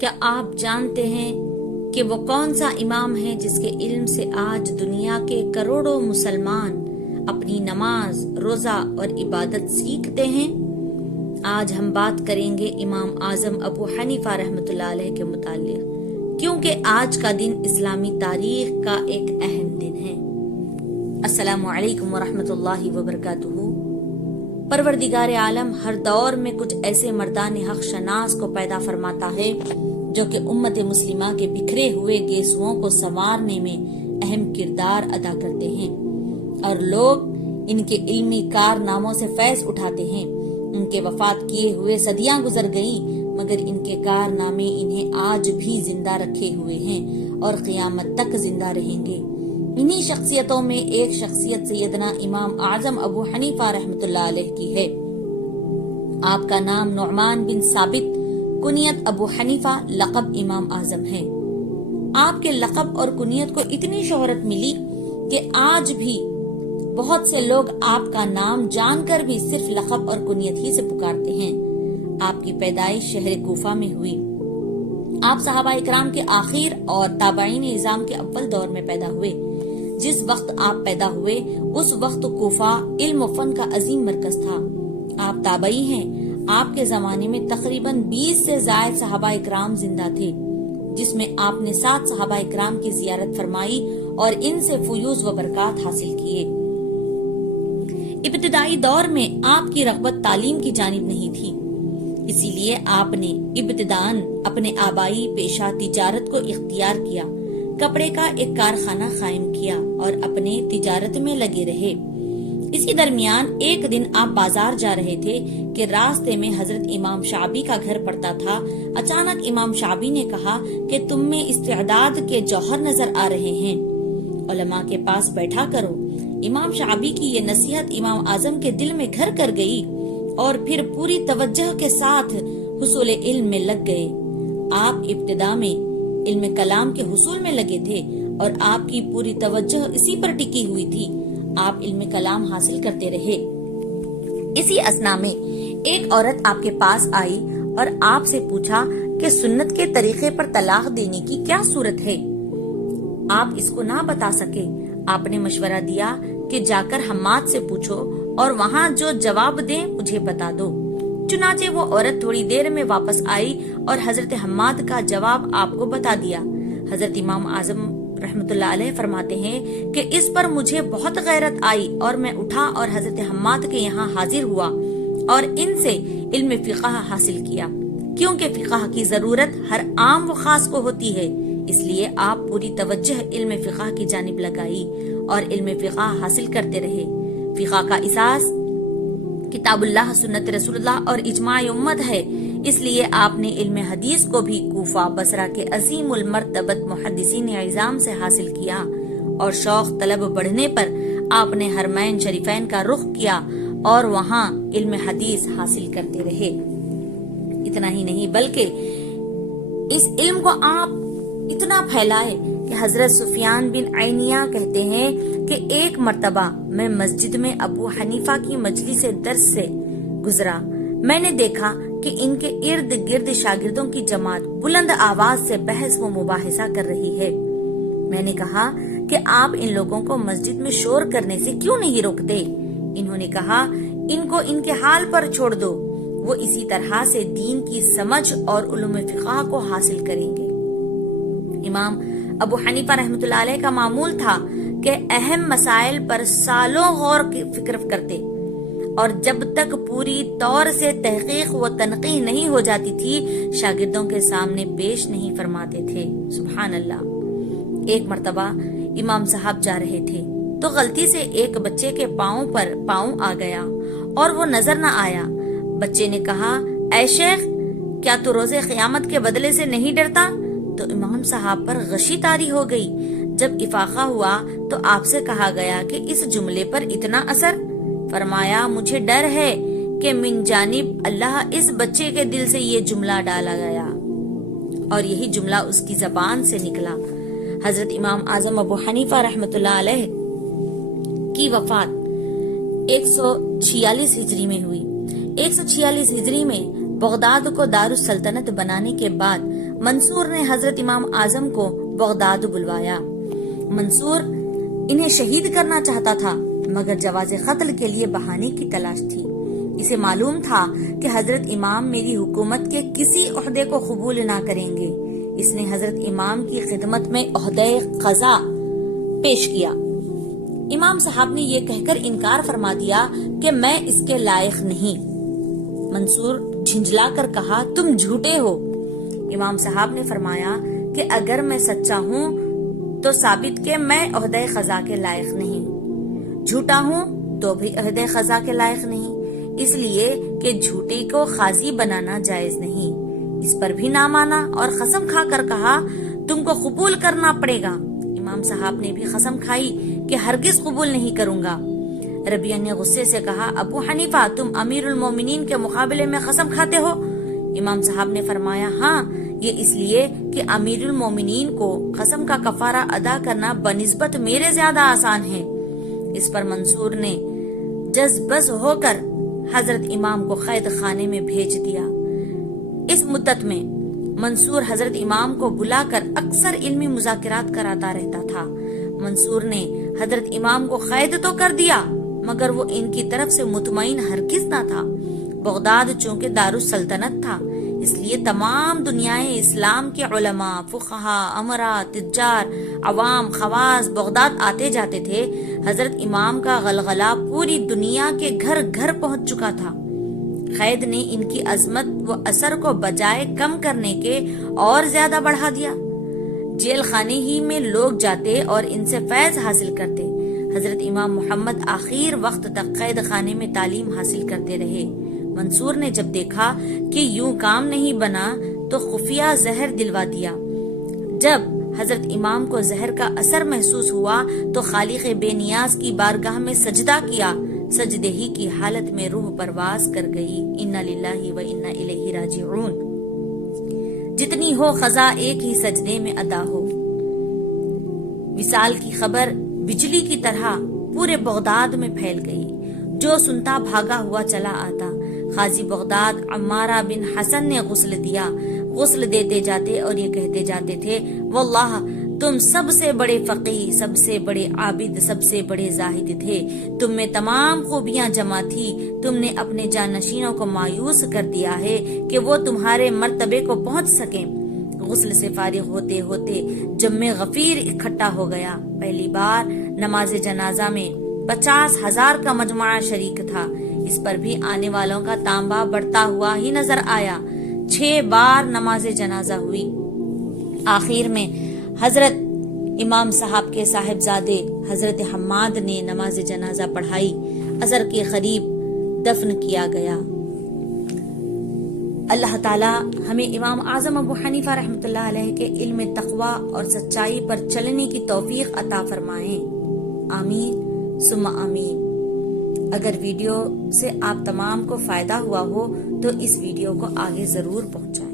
کیا آپ جانتے ہیں کہ وہ کون سا امام ہے جس کے علم سے آج دنیا کے کروڑوں مسلمان اپنی نماز، روزہ اور عبادت سیکھتے ہیں؟ آج ہم بات کریں گے امام اعظم ابو حنیفہ رحمۃ اللہ علیہ کے متعلق، کیونکہ آج کا دن اسلامی تاریخ کا ایک اہم دن ہے۔ السلام علیکم ورحمۃ اللہ وبرکاتہ۔ پروردگار عالم ہر دور میں کچھ ایسے مردان حق شناس کو پیدا فرماتا ہے جو کہ امت مسلمہ کے بکھرے ہوئے گیسوؤں کو سنوارنے میں اہم کردار ادا کرتے ہیں، اور لوگ ان کے علمی کارناموں سے فیض اٹھاتے ہیں۔ ان کے وفات کیے ہوئے صدیاں گزر گئیں، مگر ان کے کارنامے انہیں آج بھی زندہ رکھے ہوئے ہیں اور قیامت تک زندہ رہیں گے۔ انہی شخصیتوں میں ایک شخصیت سیدنا امام اعظم ابو حنیفہ رحمۃ اللہ علیہ کی ہے۔ آپ کا نام نعمان بن ثابت، کنیت ابو حنیفہ، لقب امام اعظم ہے۔ آپ کے لقب اور کنیت کو اتنی شہرت ملی کہ آج بھی بہت سے لوگ آپ کا نام جان کر بھی صرف لقب اور کنیت ہی سے پکارتے ہیں۔ آپ کی پیدائش شہر کوفہ میں ہوئی۔ آپ صحابہ اکرام کے آخر اور تابعین نظام کے اول دور میں پیدا ہوئے۔ جس وقت آپ پیدا ہوئے اس وقت کوفہ علم و فن کا عظیم مرکز تھا۔ آپ تابعی ہیں۔ آپ کے زمانے میں تقریباً 20 سے زائد صحابہ اکرام زندہ تھے، جس میں آپ نے 7 صحابہ اکرام کی زیارت فرمائی اور ان سے فیوز و برکات حاصل کیے۔ ابتدائی دور میں آپ کی رغبت تعلیم کی جانب نہیں تھی، اسی لیے آپ نے ابتداً اپنے آبائی پیشہ تجارت کو اختیار کیا، کپڑے کا ایک کارخانہ قائم کیا اور اپنے تجارت میں لگے رہے۔ اسی درمیان ایک دن آپ بازار جا رہے تھے کہ راستے میں حضرت امام شعبی کا گھر پڑتا تھا۔ اچانک امام شعبی نے کہا کہ تم میں استعداد کے جوہر نظر آ رہے ہیں، علماء کے پاس بیٹھا کرو۔ امام شعبی کی یہ نصیحت امام اعظم کے دل میں گھر کر گئی اور پھر پوری توجہ کے ساتھ حصول علم میں لگ گئے۔ آپ ابتدا میں علم کلام کے حصول میں لگے تھے اور آپ کی پوری توجہ اسی پر ٹکی ہوئی تھی۔ آپ علم کلام حاصل کرتے رہے۔ اسی اثنا میں ایک عورت آپ کے پاس آئی اور آپ سے پوچھا کہ سنت کے طریقے پر طلاق دینے کی کیا صورت ہے؟ آپ اس کو نہ بتا سکے۔ آپ نے مشورہ دیا کہ جا کر حماد سے پوچھو اور وہاں جو جواب دیں مجھے بتا دو۔ چنانچہ وہ عورت تھوڑی دیر میں واپس آئی اور حضرت حماد کا جواب آپ کو بتا دیا۔ حضرت امام اعظم رحمۃ اللہ علیہ فرماتے ہیں کہ اس پر مجھے بہت غیرت آئی اور میں اٹھا اور حضرت حماد کے یہاں حاضر ہوا اور ان سے علم فقہ حاصل کیا، کیونکہ فقہ کی ضرورت ہر عام و خاص کو ہوتی ہے۔ اس لیے آپ پوری توجہ علم فقہ کی جانب لگائی اور علم فقہ حاصل کرتے رہے۔ فقہ کا اساس کتاب اللہ، سنت رسول اللہ اور اجماع امت ہے، اس لیے آپ نے علم حدیث کو بھی کوفہ، بصرہ کے عظیم المرتبت محدثین عظام سے حاصل کیا، اور شوق طلب بڑھنے پر آپ نے حرمین شریفین کا رخ کیا اور وہاں علم حدیث حاصل کرتے رہے۔ اتنا ہی نہیں بلکہ اس علم کو آپ اتنا پھیلائے کہ حضرت سفیان بن عینیہ کہتے ہیں کہ ایک مرتبہ میں مسجد میں ابو حنیفہ کی مجلس درس سے گزرا۔ میں نے دیکھا کہ ان کے ارد گرد شاگردوں کی جماعت بلند آواز سے بحث و مباحثہ کر رہی ہے۔ میں نے کہا کہ آپ ان لوگوں کو مسجد میں شور کرنے سے کیوں نہیں روکتے؟ انہوں نے کہا ان کو ان کے حال پر چھوڑ دو، وہ اسی طرح سے دین کی سمجھ اور علوم فقہ کو حاصل کریں گے۔ امام ابو حنیفہ رحمۃ اللہ علیہ کا معمول تھا کہ اہم مسائل پر سالوں غور فکر کرتے، اور جب تک پوری طور سے تحقیق و تنقیح نہیں ہو جاتی تھی شاگردوں کے سامنے پیش نہیں فرماتے تھے۔ سبحان اللہ۔ ایک مرتبہ امام صاحب جا رہے تھے تو غلطی سے ایک بچے کے پاؤں پر پاؤں آ گیا اور وہ نظر نہ آیا۔ بچے نے کہا، اے شیخ، کیا تو روز قیامت کے بدلے سے نہیں ڈرتا؟ تو امام صاحب پر غشی طاری ہو گئی۔ جب افاقہ ہوا تو آپ سے کہا گیا کہ اس جملے پر اتنا اثر؟ فرمایا، مجھے ڈر ہے کہ من جانب اللہ اس بچے کے دل سے یہ جملہ ڈالا گیا، اور یہی جملہ اس کی زبان سے نکلا۔ حضرت امام اعظم ابو حنیفہ رحمۃ اللہ علیہ کی وفات 146 ہجری میں ہوئی۔ 146 ہجری میں بغداد کو دارالسلطنت بنانے کے بعد منصور نے حضرت امام اعظم کو بغداد بلوایا۔ منصور انہیں شہید کرنا چاہتا تھا مگر جواز قتل کے لیے بہانے کی تلاش تھی۔ اسے معلوم تھا کہ حضرت امام میری حکومت کے کسی عہدے کو قبول نہ کریں گے۔ اس نے حضرت امام کی خدمت میں عہدے قضا پیش کیا۔ امام صاحب نے یہ کہہ کر انکار فرما دیا کہ میں اس کے لائق نہیں۔ منصور جھنجلا کر کہا، تم جھوٹے ہو۔ امام صاحب نے فرمایا کہ اگر میں سچا ہوں تو ثابت کہ میں عہدے قضا کے لائق نہیں، جھوٹا ہوں تو بھی عہدے قضا کے لائق نہیں، اس لیے کہ جھوٹے کو قاضی بنانا جائز نہیں۔ اس پر بھی نہ مانا اور قسم کھا کر کہا، تم کو قبول کرنا پڑے گا۔ امام صاحب نے بھی قسم کھائی کہ ہرگز قبول نہیں کروں گا۔ ربیعہ نے غصے سے کہا، ابو حنیفہ تم امیر المومنین کے مقابلے میں قسم کھاتے ہو؟ امام صاحب نے فرمایا، ہاں، یہ اس لیے کہ امیر المومنین کو قسم کا کفارہ ادا کرنا بنسبت میرے زیادہ آسان ہے۔ اس پر منصور نے جذبز ہو کر حضرت امام کو قید خانے میں بھیج دیا۔ اس مدت میں منصور حضرت امام کو بلا کر اکثر علمی مذاکرات کراتا رہتا تھا۔ منصور نے حضرت امام کو قید تو کر دیا مگر وہ ان کی طرف سے مطمئن ہرگز نہ تھا۔ بغداد چونکہ دارالسلطنت تھا، اس لیے تمام دنیائے اسلام کے علماء، فقہا، امراء، تجار، عوام، خواص بغداد آتے جاتے تھے۔ حضرت امام کا غلغلہ پوری دنیا کے گھر گھر پہنچ چکا تھا۔ قید نے ان کی عظمت و اثر کو بجائے کم کرنے کے اور زیادہ بڑھا دیا۔ جیل خانے ہی میں لوگ جاتے اور ان سے فیض حاصل کرتے۔ حضرت امام محمد آخر وقت تک قید خانے میں تعلیم حاصل کرتے رہے۔ منصور نے جب دیکھا کہ یوں کام نہیں بنا تو خفیہ زہر دلوا دیا۔ جب حضرت امام کو زہر کا اثر محسوس ہوا تو خالق بے نیاز کی بارگاہ میں سجدہ کیا۔ سجدے ہی کی حالت میں روح پرواز کر گئی۔ انا للہ و انا الیہ راجعون۔ جتنی ہو قضا ایک ہی سجدے میں ادا ہو۔ وصال کی خبر بجلی کی طرح پورے بغداد میں پھیل گئی۔ جو سنتا بھاگا ہوا چلا آتا۔ قاضی بغداد عمارہ بن حسن نے غسل دیا۔ غسل دیتے جاتے اور یہ کہتے جاتے تھے، واللہ تم سب سے بڑے فقیہ، سب سے بڑے عابد، سب سے بڑے زاہد تھے۔ تم میں تمام خوبیاں جمع تھی۔ تم نے اپنے جانشینوں کو مایوس کر دیا ہے کہ وہ تمہارے مرتبے کو پہنچ سکیں۔ غسل سے فارغ ہوتے ہوتے جم غفیر اکٹھا ہو گیا۔ پہلی بار نماز جنازہ میں 50,000 کا مجموعہ شریک تھا۔ اس پر بھی آنے والوں کا تانبا بڑھتا ہوا ہی نظر آیا۔ 6 بار نماز جنازہ ہوئی۔ آخر میں حضرت امام صاحب کے صاحبزادے حضرت حماد نے نماز جنازہ پڑھائی۔ عصر کے قریب دفن کیا گیا۔ اللہ تعالی ہمیں امام اعظم ابو حنیفہ رحمۃ اللہ علیہ کے علم تقوی اور سچائی پر چلنے کی توفیق عطا فرمائیں۔ آمین ثم آمین۔ اگر ویڈیو سے آپ تمام کو فائدہ ہوا ہو تو اس ویڈیو کو آگے ضرور پہنچائیں۔